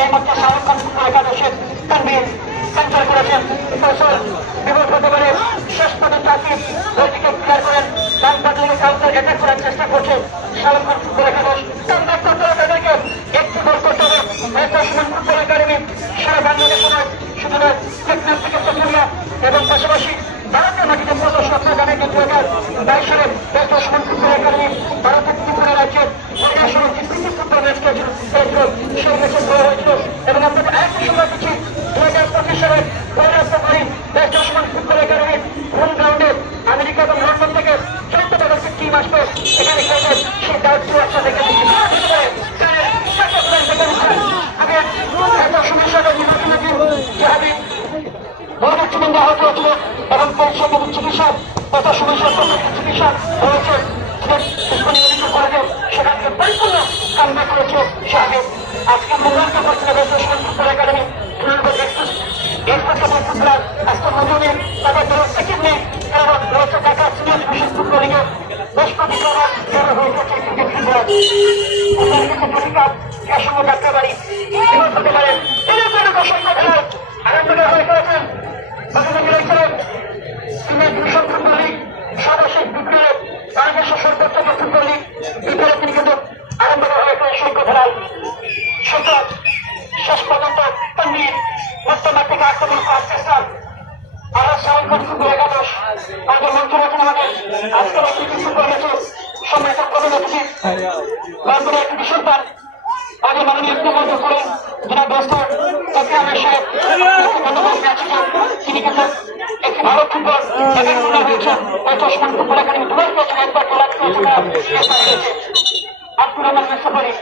এই মধ্যে শাহরুখ খান ফুটবল একাদশের তানভীর সেন্টার করেছেন কৌশল বিপদ হতে পারে শেষ পর্যন্ত আসিফ বইটিকে ক্লিয়ার করেন ডান পাতলিকে কাউন্টার অ্যাটাক করার চেষ্টা করছে শাহরুখ খান ফুটবল একাদশ তাদেরকে একটি গোল করতে হবে ফুটবল একাডেমি সারা বাংলাদেশে নয় শুধু নয় টেকনাফ থেকে চট্টগ্রাম এবং পাশাপাশি ভারতের মাটিতে প্রদর্শন আপনারা জানেন যে 2022 সালে সুমন ফুটবল একাডেমি ভারতের ত্রিপুরা রাজ্যের ফুটবল ম্যাচ খেলেছিল সেই ম্যাচে ড্র হয়েছিল এবং আপনাদের আরেকটি সময় দিচ্ছি 2025 সালে 12 ফেব্রুয়ারি সুমন ফুটবল একাডেমির হোম গ্রাউন্ডে আমেরিকা এবং লন্ডন থেকে 14 তাদেরকে টিম আসবে এখানে খেলবে সেই দায়িত্ব একসাথে এবং চিকিৎসা তথা সমস্যা চিকিৎসা রয়েছে সেখানে পরিপূর্ণ কামনা করেছে শাহেদ আজকে মূল্যায়ন করছিল ফুটবল একাডেমি ফুটবলার আজকে মজুরি তাদের সেকেন্ড নেই কারণ রয়েছে ঢাকা সিনিয়র ডিভিশন ফুটবল লিগে বেশ প্রতিক্রমণ হয়ে গেছে ক্রিকেট ফুটবলার সঙ্গে ডাকতে পারি হতে পারে অসংখ্য খেলায় আনন্দ হয়ে গেছেন সিনিয়র ডিভিশন ফুটবল লিগ সর্বশেষ বিপিএল বাংলাদেশের সর্বোচ্চ ফুটবল লিগ বিপিএল তিনি কিন্তু আনন্দ হয়ে সংখ্য খেলায় সুতরাং শেষ পর্যন্ত তানভীর বর্তমান থেকে আক্রমণ করার চেষ্টা আরো শাহরুখ ফুটবল একাদশ আমাদের মঞ্চ রয়েছেন আমাদের আজকের একটি ফুটবল ম্যাচে সম্মানিত প্রধান অতিথি বাংলার একটি সন্তান আগে মাননীয় মঞ্চ করেন যারা ব্যস্ত তাকে আমি তিনি কিন্তু একটি ভালো ফুটবল হয়েছে সুমন ফুটবল একাডেমি দুবার পেয়েছেন একবার আব্দুর রহমান মেসফরি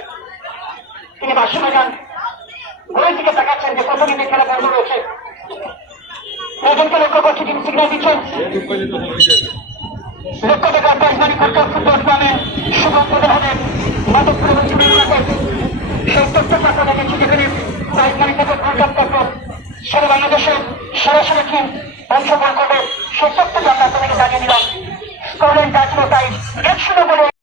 তিনি ভাষণে যান ঘরের দিকে তাকাচ্ছেন যে কত দিনে খেলা বন্ধ রয়েছে প্রয়োজনকে লক্ষ্য করছে তিনি সিগন্যাল দিচ্ছেন লক্ষ টাকা রাজধানী কলকাতা ফুটবল গ্রামে সুবন্ধ হবে মাদক সেই তথ্য পাঠানো গেছে যেখানে রাজধানী থেকে কলকাতা সারা বাংলাদেশে সরাসরি টিম অংশগ্রহণ করবে সেই তথ্য আমরা আপনাকে জানিয়ে দিলাম স্কটল্যান্ড তাই 1-0 বলে